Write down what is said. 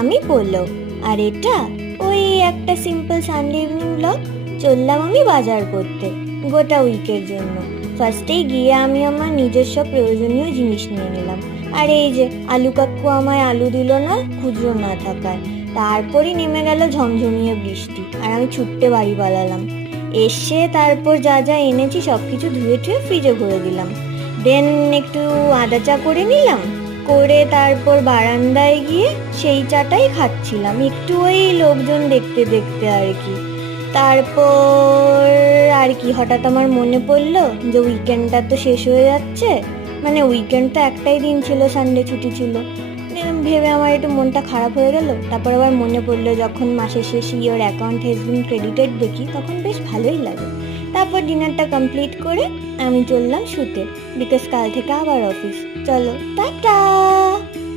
আমি পড়লো। আর এটা ওই একটা সিম্পল সানডে ইভিনিং ব্লগ। চললাম আমি বাজার করতে গোটা উইকের জন্য। ফার্স্টেই গিয়ে আমি আমার নিজস্ব প্রয়োজনীয় জিনিস নিয়ে নিলাম। আর এই যে আলু কাকু আমায় আলু দিল না খুচরো না থাকায়। তারপরই নেমে গেল ঝমঝমিয়ে বৃষ্টি, আর আমি ছুটতে বাড়ি পালালাম। এসে তারপর যা যা এনেছি সব কিছু ধুয়ে টুয়ে ফ্রিজে ভরে দিলাম। দেন একটু আদা চা করে নিলাম, করে তারপর বারান্দায় গিয়ে সেই চাটাই খাচ্ছিলাম, একটু ওই লোকজন দেখতে দেখতে আর কি। তারপর আর কি হঠাৎ আমার মনে পড়লো যে উইকেন্ডটা তো শেষ হয়ে যাচ্ছে, মানে উইকেন্ড তো একটাই দিন ছিল, সানডে ছুটি ছিল। ভেবে আমার একটু মনটা খারাপ হয়ে গেল। তারপর আবার মনে পড়লো যখন মাসের শেষে your account has been credited দেখি, তখন বেশ ভালোই লাগে। তারপর ডিনারটা কমপ্লিট করে আমি চললাম শুতে, বিকজ কাল থেকে আবার অফিস। চলো টাটা।